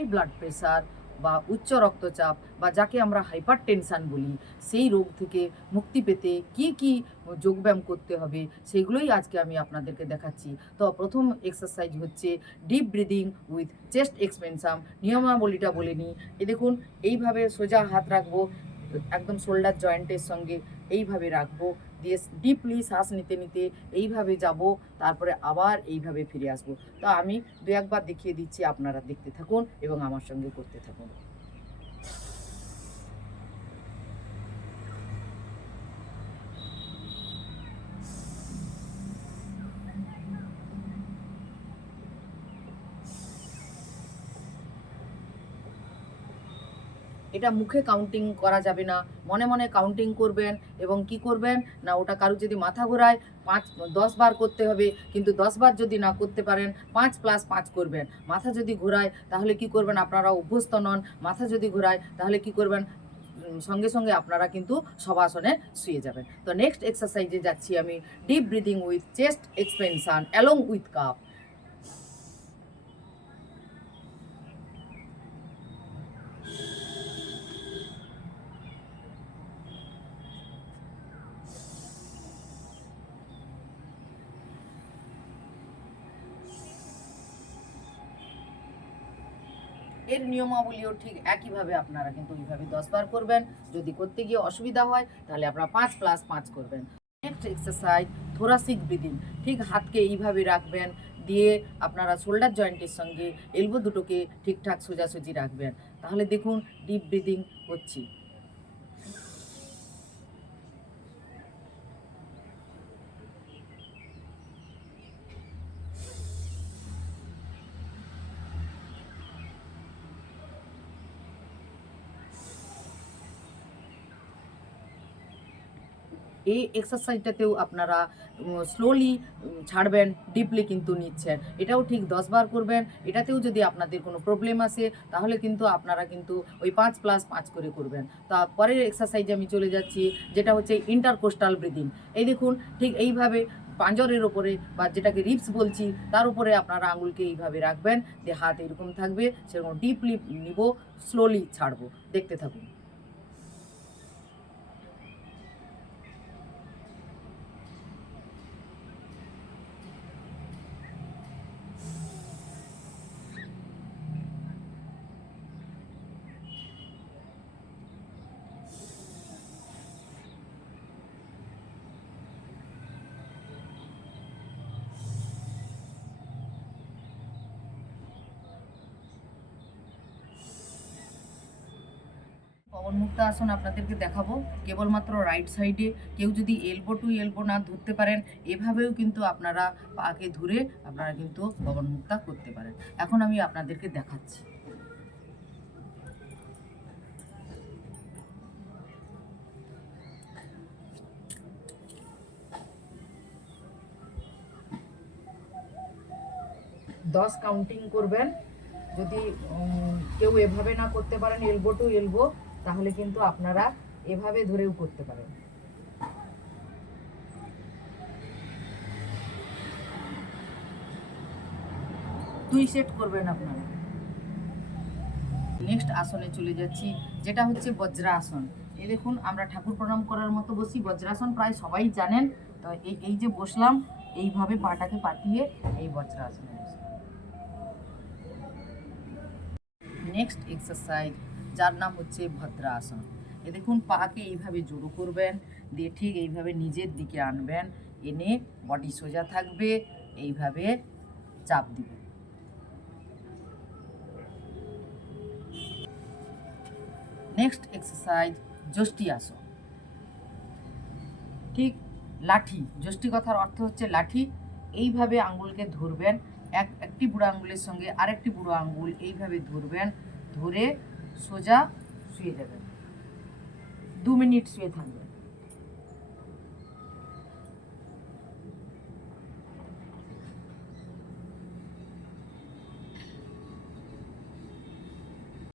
High blood pressure বা উচ্চ রক্তচাপ বা যাকে আমরা হাইপার টেনশান বলি, সেই রোগ থেকে মুক্তি পেতে কি কি যোগব্যায়াম করতে হবে সেইগুলোই আজকে আমি আপনাদেরকে দেখাচ্ছি। তো প্রথম এক্সারসাইজ হচ্ছে deep breathing with chest expansion নিয়মাবলীটা বলে নিই। এ দেখুন, এইভাবে সোজা হাত রাখব, একদম শোল্ডার জয়েন্টের সঙ্গে এইভাবে রাখব। দিয়ে ডিপলি শ্বাস নিতে নিতে এইভাবে যাব, তারপরে আবার এইভাবে ফিরে আসব। তো আমি দু একবার দেখিয়ে দিচ্ছি, আপনারা দেখতে থাকুন এবং আমার সঙ্গে করতে থাকুন। এটা মুখে কাউন্টিং করা যাবে না। মনে মনে কাউন্টিং করবেন এবং কি করবেন? না, ওটা কারও যদি মাথা ঘোরায়, পাঁচ, দশ বার করতে হবে, কিন্তু দশ বার যদি না করতে পারেন, পাঁচ প্লাস পাঁচ করবেন। মাথা যদি ঘোরায়, তাহলে কি করবেন? আপনারা অভ্যস্ত নন। মাথা যদি ঘোরায়, তাহলে কি করবেন? সঙ্গে সঙ্গে আপনারা কিন্তু সবাসনে শুয়ে যাবেন। তো নেক্সট এক্সারসাইজে যাচ্ছি আমি। Deep breathing with chest expansion along with cup এর নিয়মাবলীও ঠিক একইভাবে আপনারা কিন্তু এইভাবে দশবার করবেন। যদি করতে গিয়ে অসুবিধা হয়, তাহলে আপনারা পাঁচ প্লাস পাঁচ করবেন। নেক্সট এক্সারসাইজ থোরাসিক ব্রিদিং ঠিক হাতকে এইভাবে রাখবেন, দিয়ে আপনারা শোল্ডার জয়েন্টের সঙ্গে এলবো দুটোকে ঠিকঠাক সোজাসুজি রাখবেন। তাহলে দেখুন ডিপ ব্রিদিং হচ্ছি। এই এক্সারসাইজটাতেও আপনারা স্লোলি ছাড়বেন ডিপলি কিন্তু নিচ্ছেন। এটাও ঠিক দশ বার করবেন, এটাতেও যদি আপনাদের কোনো প্রবলেম আসে, তাহলে কিন্তু আপনারা কিন্তু ওই পাঁচ প্লাস পাঁচ করে করবেন। তা পরের এক্সারসাইজে আমি চলে যাচ্ছি, যেটা হচ্ছে ইন্টারকোস্টাল ব্রিদিং এই দেখুন, ঠিক এইভাবে পাঁজরের ওপরে বা যেটাকে রিপস বলছি, তার উপরে আপনারা আঙুলকে এইভাবে রাখবেন যে হাত এরকম থাকবে, সেরকম ডিপলি নিব স্লোলি ছাড়বো। দেখতে থাকুন। পবন মুক্ত আসন আপনাদেরকে দেখাবো। কেবলমাত্র রাইট সাইডে কেউ যদি এলবো টু এলবো না ধরতে পারেন, এভাবেও কিন্তু আপনারা পাকে ধরে আপনারা কিন্তু পবন মুক্তা করতে পারেন। এখন আমি আপনাদেরকে দেখাচ্ছি। দশ কাউন্টিং করবেন। যদি কেউ এভাবে না করতে পারেন এলবো টু এলবো তাহলে কিন্তু আপনারা এভাবে ধরেও করতে পারেন। দুই সেট করবেন আপনারা। নেক্সট আসনে চলে যাচ্ছি, যেটা হচ্ছে বজ্রাসন। এ দেখুন, আমরা ঠাকুর প্রণাম করার মতো বসি, বজ্রাসন প্রায় সবাই জানেন। তো এই এই যে বসলাম, এইভাবে পাটাকে পাতিয়ে এই বজ্রাসনে বসলাম। Next exercise. যার নাম হচ্ছে ভদ্রাসন। এ দেখুন, পাকে এইভাবে জড়ো করবেন, দিয়ে ঠিক এইভাবে নিজের দিকে আনবেন, এনে বডি সোজা থাকবে, এইভাবে চাপ দিবেন। নেক্সট এক্সারসাইজ যষ্টি আসন ঠিক লাঠি যষ্টি কথার অর্থ হচ্ছে লাঠি, এইভাবে আঙ্গুলকে ধরবেন, এক, একটি বুড়ো আঙ্গুলের সঙ্গে আরেকটি বুড়ো আঙ্গুল এইভাবে ধরবেন, ধরে সোজা শুয়ে যাবেন দু মিনিট শুয়ে থাকবেন